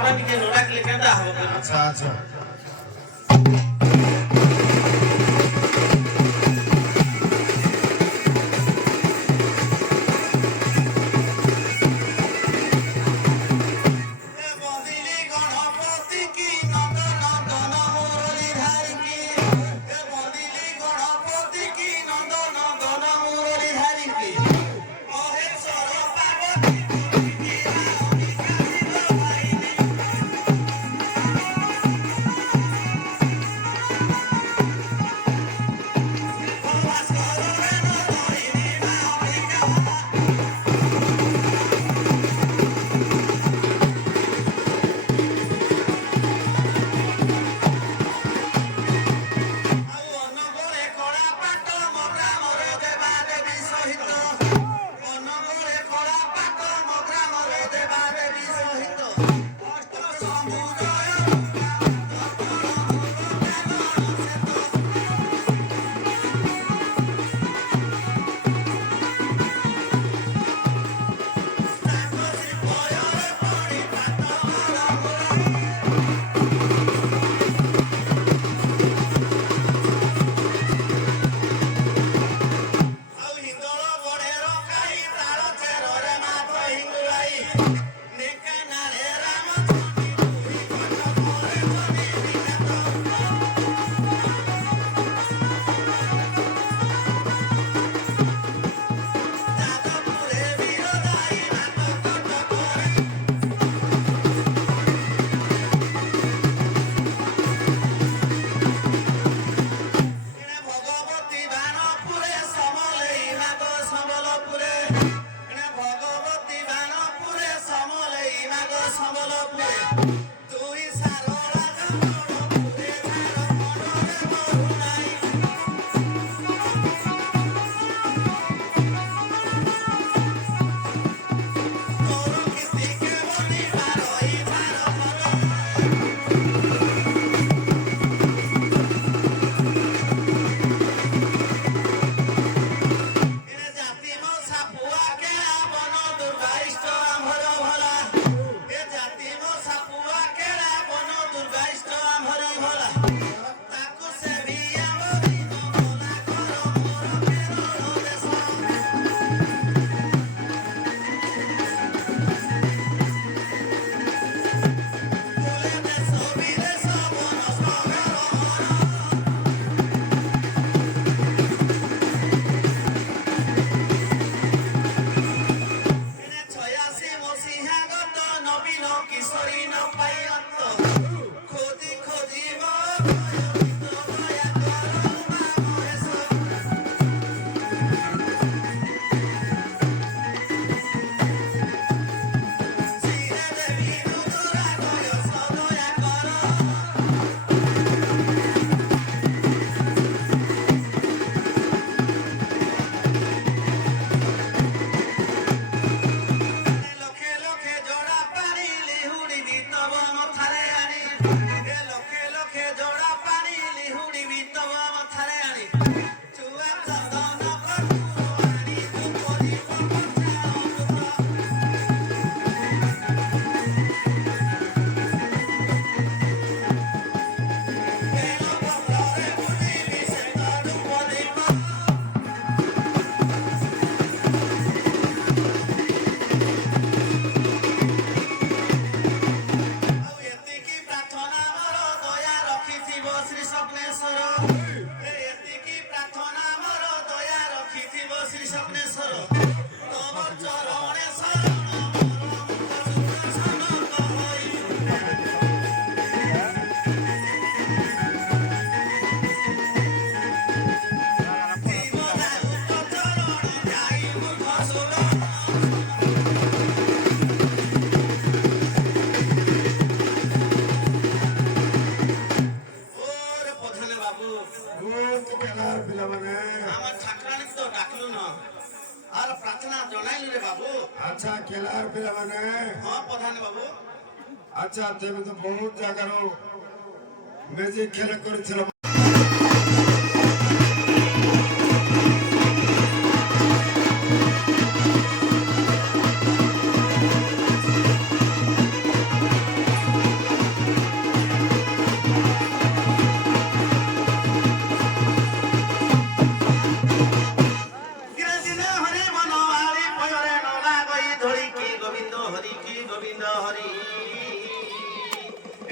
ଆପଣ ଟିକେ ନ ଡାକିଲେ କେନ୍ତା ହବ? ଆଚ୍ଛା ଆଚ୍ଛା अच्छा खेलार पिलामाने हां प्रधान बाबू अच्छा तेरे तो बहुत जगह मैजिक खेल कर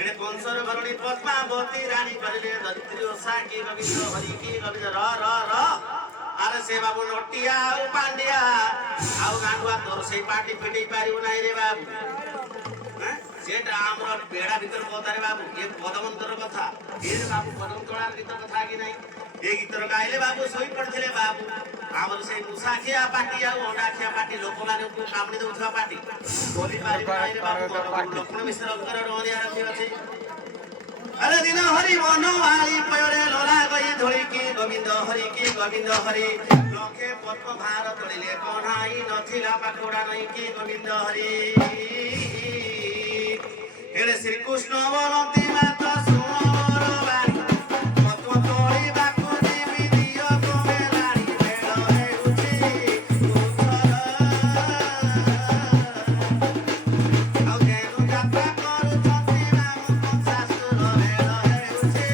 ଏଣେ କଂସର ଘରଣୀ ପଦ୍ମାବତୀ ରାଣୀ କରିଲେ ଧରିତ୍ରୀ ଓଷା କି ଗୋବିନ୍ଦ ହରି କି ଗୋବିନ୍ଦ ର ଆରେ ସେ ବାବୁ ନଟିଆ ଆଉ ପାଣ୍ଡିଆ ଆଉ ଗାଣ୍ଡୁଆ ତୋର ସେଇ ପାଟି ଫିଟେଇ ପାରିବୁ ନାହିଁ ରେ ବାବୁ ସେଟା ଆମର ବେড়া ଭିତର କଥାରେ ବାବୁ ଏ ପଦମନ୍ତର କଥା ଏ ବାବୁ ପଦମନ୍ତଳାର ଗୀତ କଥା କି ନାହିଁ ଏ ଗୀତର ଗାଇଲେ ବାବୁ ଶୋଇ ପଡିଥିଲେ ବାବୁ ଆମର ସେଇ ମୁସାଖିଆ ପାଟି ଆଉ ଅଣ୍ଡାଖିଆ ପାଟି ଲୋକମାନଙ୍କୁ କାମୁଡ଼ି ଦଉଥିବା ପାଟି ବୋଲି ପାରିବୁ ନାହିଁ ରେ ବାବୁ ଲକ୍ଷ୍ମଣ ମିଶ୍ରଙ୍କର ଡରିଆ ରଖି ଅଛି अरे दिन हरि मनवाली पयोरे लोला गई धोई की गोविंद हरि लोके पद्म भार तोड़िले कन्हाई नथिला पाखोड़ा नहीं की गोविंद हरि एड़े श्री कृष्ण बोलती माता सुमोर बाणी पद्म तोड़ी बाकु जीवी दियो गोमे लाणी बेड़ हेउछि उथर आउ जेनु यात्रा करूछंती राम कंसासुर बेड़ हेउछि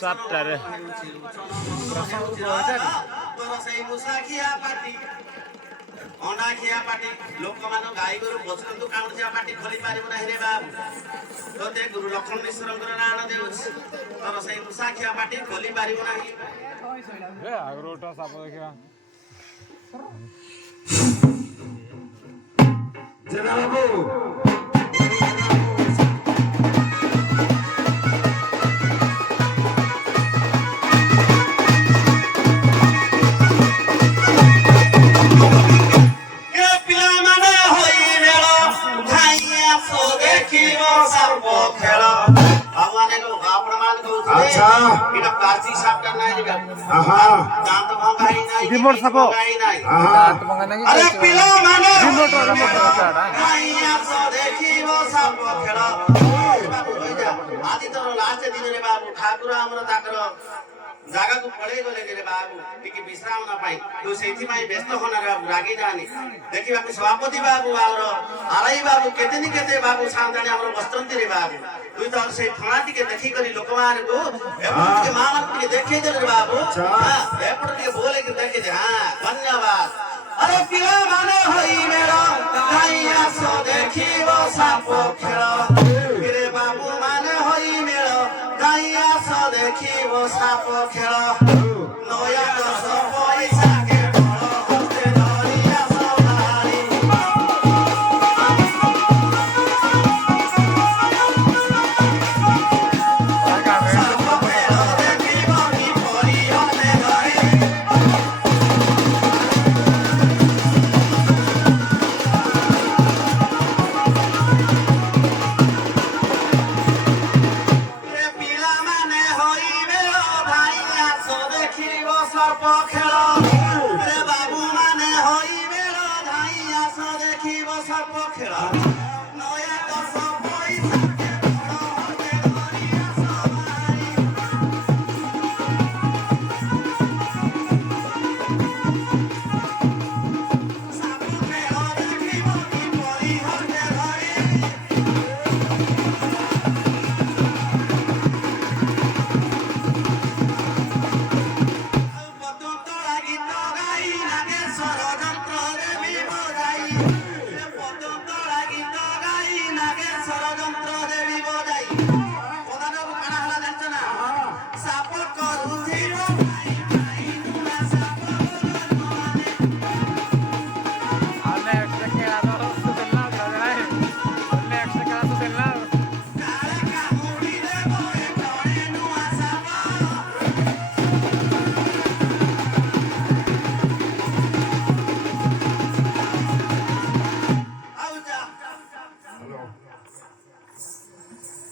ଚାରିଟାରେ ଅଣ୍ଡାଖିଆ ପାଟି ଲୋକମାନ ଗାଈ ଗୋରୁ ବସନ୍ତୁ କାମୁଡ଼ିଆ ପାଟି ଖୋଲି ପାରିବୁ ନାହିଁ ରେ ବାବୁ ତୋତେ ଗୁରୁ ଲକ୍ଷ୍ମଣ ମିଶ୍ରଙ୍କର ନାଣ ଦେଉଛି ତୋର ସେଇ ମୁସାଖିଆ ପାଟି ଖୋଲି ପାରିବୁ ନାହିଁ ସାପ ଦେଖିବା ଜେନା ବାବୁ अच्छा এটা প্লাস্টিক সাপটা নাই রে দাঁত ভাঙা হই নাই রিমোট সাপ দাঁত ভাঙা নাই আরে পিলা মানে রিমোট আইয়া সো দেখিবো সাপ খেল বাবু হই যা আদি তোর লাস্ট দিন রে বাবু ঠাকুর আমরা তাকর জায়গাକୁ ପଳେଇ ଗଲେ ରେ ବାବୁ ଟିକେ ବିଶ୍ରାମ ନା ପାଇ ତୁ ସେଇଥିପାଇଁ ବ୍ୟସ୍ତ ହନା ରେ ବାବୁ ରାଗି ଯାନି ଦେଖିବାକୁ ସଭାପତି ବାବୁ ଆମର ଆରାଇ ବାବୁ କେତେ ବାବୁ ସାନ୍ତାଣୀ ଆମର ବସିଛନ୍ତି ରେ ବାବୁ তুই তো সেই থানা টিকে দেখি করি লোকমানଙ୍କୁ এপট টিকে মাମାନଙ୍କୁ টিকে দেখেই দে রে বাবু হ্যাঁ এপট টিকে বলে কি দেখে দে হ্যাঁ ধন্যবাদ আরে পিলা মানে হই মেরা গাইয়া সো দেখিব সাপ খেল রে বাবু মানে হই মেরা গাইয়া সো দেখিব সাপ খেল নয়া দশ পয়সা কে বড় হতে ধরিয়া সবারি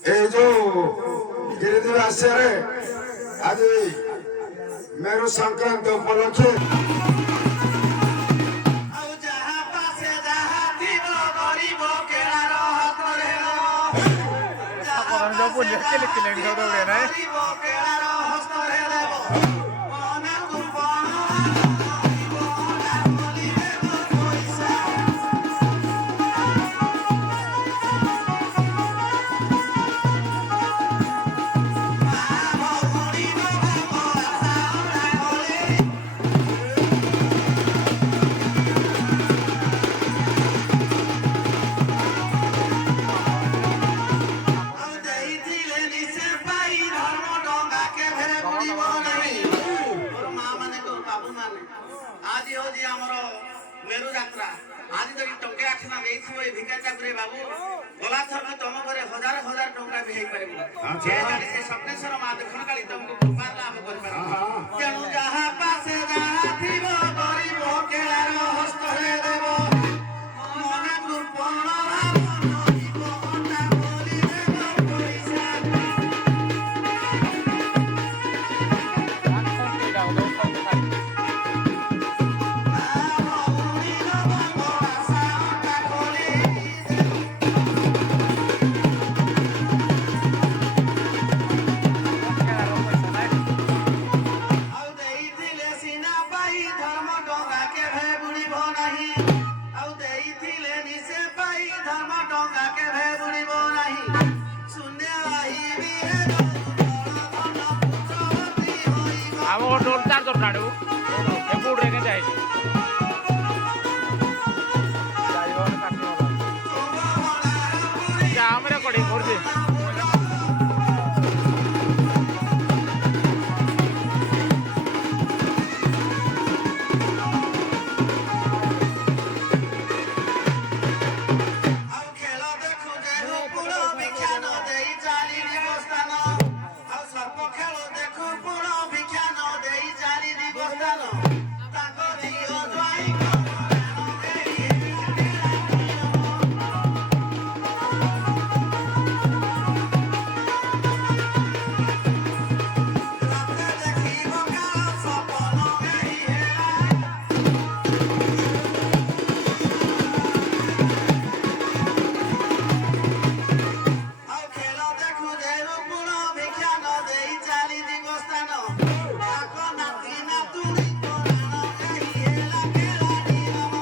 এই যে ଗିରିଦେବୀ ଆସିବାରେ ଆଜି ମେରୁ ସଂକ୍ରାନ୍ତି ଉପଲକ୍ଷେ ଆଉ ଯାହା ପାଶେ ଯାହା ଥିବ ଗରିବ କେଳାର ହସ୍ତରେ Apa orang Jawa dia kilek-kilek dia udah udah naik. ଗରିବ କେଳାର ହସ୍ତରେ ଦେବ ମନକୁ ପଣ ପଇସା ଆଉ ଦେଇଥିଲେ ନିଶେ ପାଇ ଧର୍ମ ଡଙ୍ଗା କେଭେ ବୁଡ଼ିବ ନାହିଁ। ମୋର ମା ମାନେ ବାବୁ ମାନେ ଆଜି ହଉଛି ଆମର ମେରୁ ଯାତ୍ରା। ଆଜି ଯଦି ଟଙ୍କା ଆଠନା ଦେଇଥିବ ଏଇ ଭିକା ଚାକୁରେ ବାବୁ ଗଲା ଥର ତମ ଘରେ ହଜାର ହଜାର ଟଙ୍କା ବି ହେଇପାରିବ। ସେ ସ୍ୱପ୍ନେଶ୍ୱର ମା ଦକ୍ଷିଣକାଳୀ ତମକୁ କୃପା ଲାଭ କରିପାରିବ। ତେଣୁ ଯାହା ପାଶେ ଯାହା ଥିବ ଗରିବ କେଳାର ହସ୍ତରେ ଦେବ ମନକୁ ପଣ ଭାବ ନଦୀବ ଅଣ୍ଟା ବୋଲି ଦେବ ପଇସା ଆଉ ଦେଇଥିଲେ ସିନା ପାଇ ଧର୍ମ ଡଙ୍ଗା କେଭେ ବୁଡ଼ିବ ନାହିଁ। ଆଉ ଦେଇଥିଲେ ନିଶେ ପାଇ ଧର୍ମ ଡଙ୍ଗା କେଭେ ବୁଡ଼ିବ ନାହିଁ। ଶୂନ୍ୟ ବାହିବି ପୁତ୍ରବତୀ ହୋଇବ Kamu udah tar tur nadu. Ebu udah kan jahit. Jahit orang kaki orang. Jangan mereka kodi kursi. ଆଉ ଖେଳ ଦେଖୁ ଯେହୁ ପୁଣ ଭିକ୍ଷା ନ ଦେଇ ଚାଲିଯିବ ସ୍ଥାନ। ଆଉ ସର୍ପ ଖେଳ ଦେଖୁ ପୁଣ ଭିକ୍ଷା ନ ଦେଇ ଚାଲିଯିବ ସ୍ଥାନ। ତାଙ୍କ ଝିଅ ଜ୍ୱାଇଁଙ୍କ ପ୍ରାଣ ଦେଇ ରାତେ ଦେଖିବ କାଳ ସପନ ଏହି ହେଳା। ଆଉ ଖେଳ ଦେଖୁ ଯେହୁ ପୁଣ ଭିକ୍ଷା ନ ଦେଇ ଚାଲିଯିବ ସ୍ଥାନ। ତାଙ୍କ ନାତି ନାତୁଣୀ ପ୍ରାଣ ଏହି ହେଲା ଖେଳାଡ଼ି ରମ।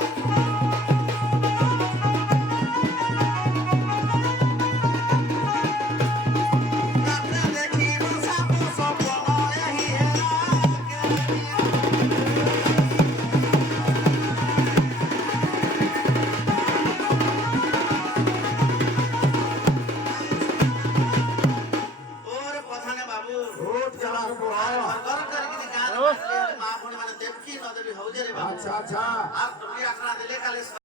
ରାତେ ଦେଖିବ ସାପ ସପନ ଏହି ହେଲା ଖେଳାଡ଼ି ରମ। ओरे पथाने बाबू ବହୁତ ଖେଳ ହବ घर करके गाना मा भणी माने देवकी न देवी हौजे रे बाबू ଆଚ୍ଛା ଆଚ୍ଛା आप टोली आखना देले काले